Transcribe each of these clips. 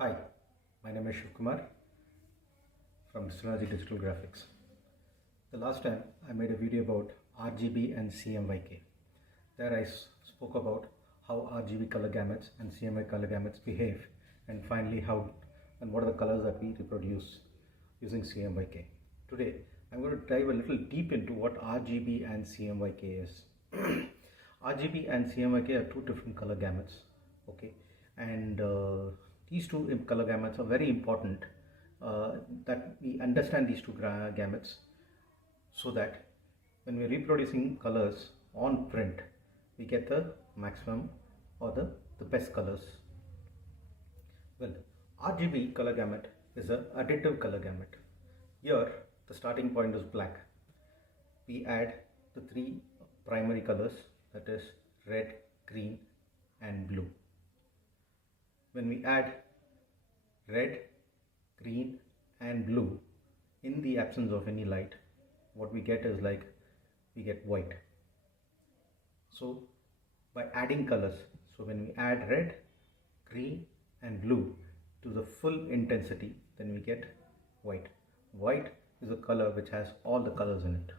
Hi, my name is Shivkumar from Synergy Digital Graphics. The last time I made a video about RGB and CMYK. There I spoke about how RGB color gamuts and CMYK color gamuts behave, and finally how and what are the colors that we reproduce using CMYK. Today I'm going to dive a little deep into what RGB and CMYK is. RGB and CMYK are two different color gamuts, okay, and these two color gamuts are very important that we understand these two gamuts so that when we're reproducing colors on print, we get the maximum or the best colors. Well, RGB color gamut is an additive color gamut. Here, the starting point is black. We add the three primary colors, that is red, green and blue. When we add red, green and blue in the absence of any light, what we get is we get white. So by adding colors, so when we add red, green and blue to the full intensity, then we get white. White is a color which has all the colors in it.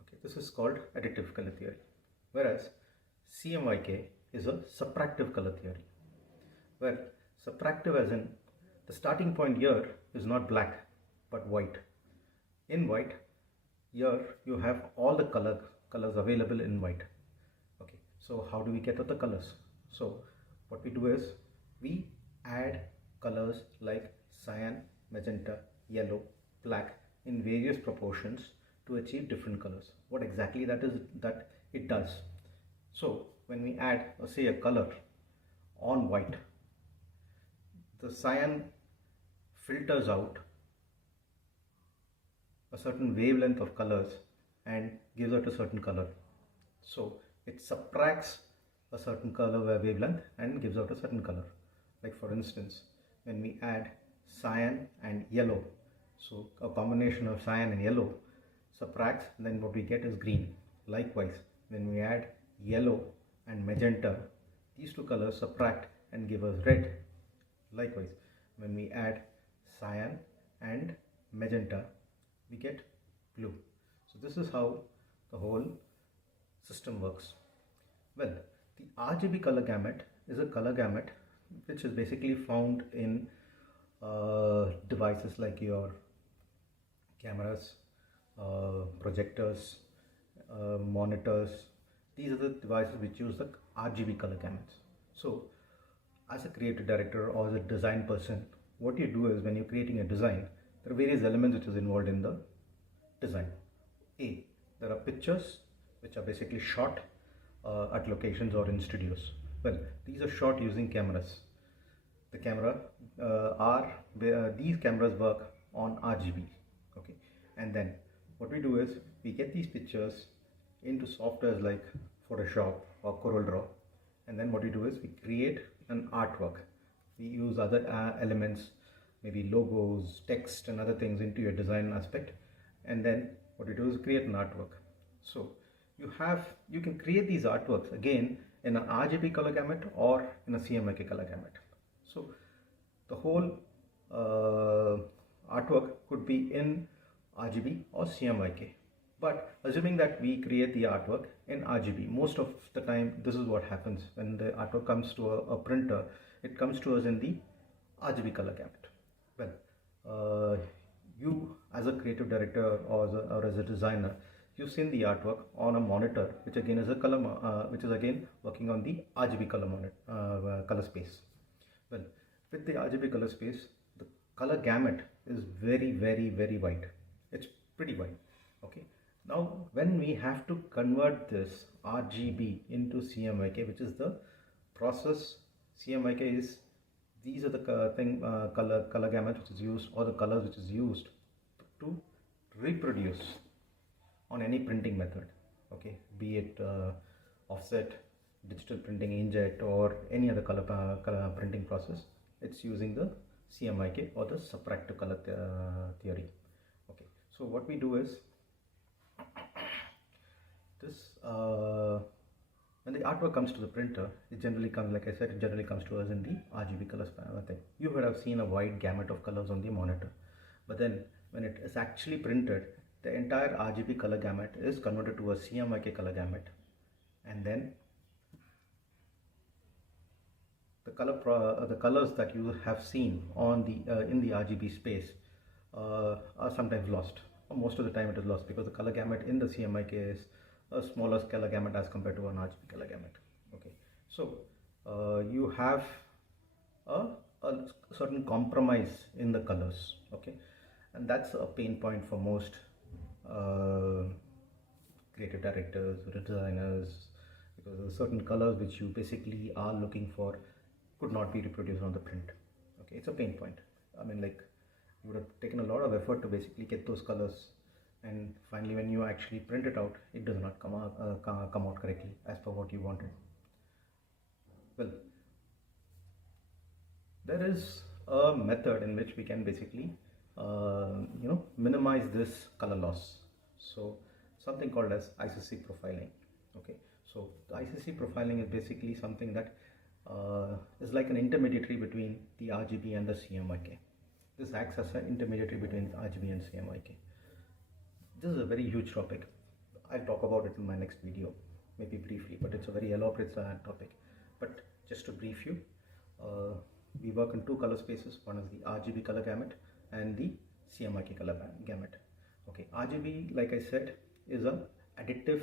Okay, this is called additive color theory. Whereas CMYK is a subtractive color theory. Well, subtractive as in the starting point here is not black but white. In white, here you have all the colors available in white. Okay, so how do we get the colors? So what we do is we add colors like cyan, magenta, yellow, black in various proportions to achieve different colors. What exactly that it does. So when we add say a color on white, the cyan filters out a certain wavelength of colors and gives out a certain color. So it subtracts a certain color wavelength and gives out a certain color. Like for instance, when we add cyan and yellow, so a combination of cyan and yellow subtracts, then what we get is green. Likewise, when we add yellow and magenta, these two colors subtract and give us red. Likewise, when we add cyan and magenta, we get blue. So this is how the whole system works. Well, the RGB color gamut is a color gamut which is basically found in devices like your cameras, projectors, monitors. These are the devices which use the RGB color gamuts. So as a creative director or as a design person, what you do is when you're creating a design, there are various elements which is involved in the design. There are pictures which are basically shot at locations or in studios. Well, these are shot using cameras. The camera these cameras work on RGB. Okay, and then what we do is we get these pictures into softwares like Photoshop or CorelDRAW, and then what we do is we create an artwork. We use other elements, maybe logos, text and other things into your design aspect, and then what we do is create an artwork. So you can create these artworks again in an RGB color gamut or in a CMYK color gamut. So the whole artwork could be in RGB or CMYK. But assuming that we create the artwork in RGB, most of the time this is what happens. When the artwork comes to a printer, it comes to us in the RGB color gamut. Well, you as a creative director or as a designer, you've seen the artwork on a monitor, which again is a color, which is again working on the RGB color space. Well, with the RGB color space, the color gamut is very, very, very wide. It's pretty wide. Okay. Now, when we have to convert this RGB into CMYK, which is the process, CMYK is, these are the color gamut which is used, or the colors which is used to reproduce on any printing method. Okay, be it offset, digital printing, inkjet, or any other color printing process. It's using the CMYK or the subtractive color theory. Okay, so what we do is this when the artwork comes to the printer, it generally comes, like I said, it generally comes to us in the RGB colors thing. You would have seen a wide gamut of colors on the monitor, but then when it is actually printed, the entire RGB color gamut is converted to a CMYK color gamut, and then the colors that you have seen on the in the RGB space are sometimes lost, or most of the time it is lost, because the color gamut in the CMYK is a smaller color gamut as compared to an RGB color gamut. Okay, so you have a certain compromise in the colors. Okay, and that's a pain point for most creative directors or designers, because there are certain colors which you basically are looking for could not be reproduced on the print. Okay, it's a pain point. I mean, like, you would have taken a lot of effort to basically get those colors, and finally when you actually print it out, it does not come out correctly as per what you wanted. Well, there is a method in which we can basically minimize this color loss. So something called as ICC profiling. Okay, so the ICC profiling is basically something that is like an intermediary between the RGB and the CMYK. This acts as an intermediary between RGB and CMYK. This is a very huge topic. I'll talk about it in my next video, maybe briefly, but it's a very elaborate topic. But just to brief you, we work in two color spaces. One is the RGB color gamut and the CMYK color gamut. Okay, RGB, like I said, is a additive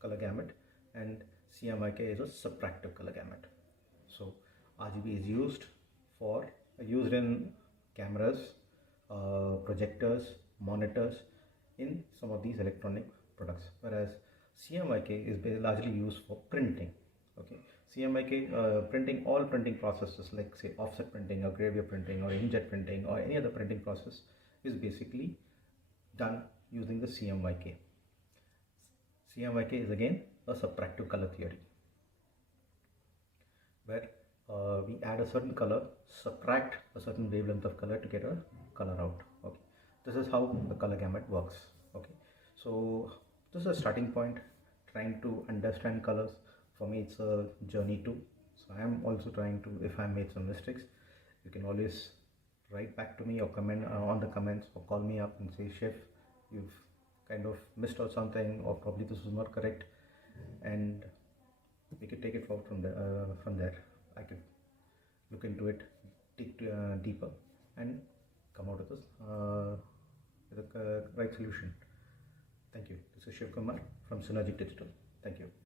color gamut, and CMYK is a subtractive color gamut. So RGB is used in cameras, projectors, monitors, in some of these electronic products, whereas CMYK is largely used for printing. Okay, CMYK printing, all printing processes like say offset printing or gravure printing or inkjet printing or any other printing process is basically done using the CMYK. CMYK is again a subtractive color theory, where we add a certain color, subtract a certain wavelength of color to get a color out. Okay, this is how the color gamut works. Okay, so this is a starting point, trying to understand colors. For me, it's a journey too. So I am also trying to, if I made some mistakes, you can always write back to me or comment on the comments, or call me up and say, Chef, you've kind of missed out something, or probably this was not correct, and we could take it forward from there. I could look into it deeper and come out of this with a right solution. Thank you. This is Shiv Kumar from Synergic Digital. Thank you.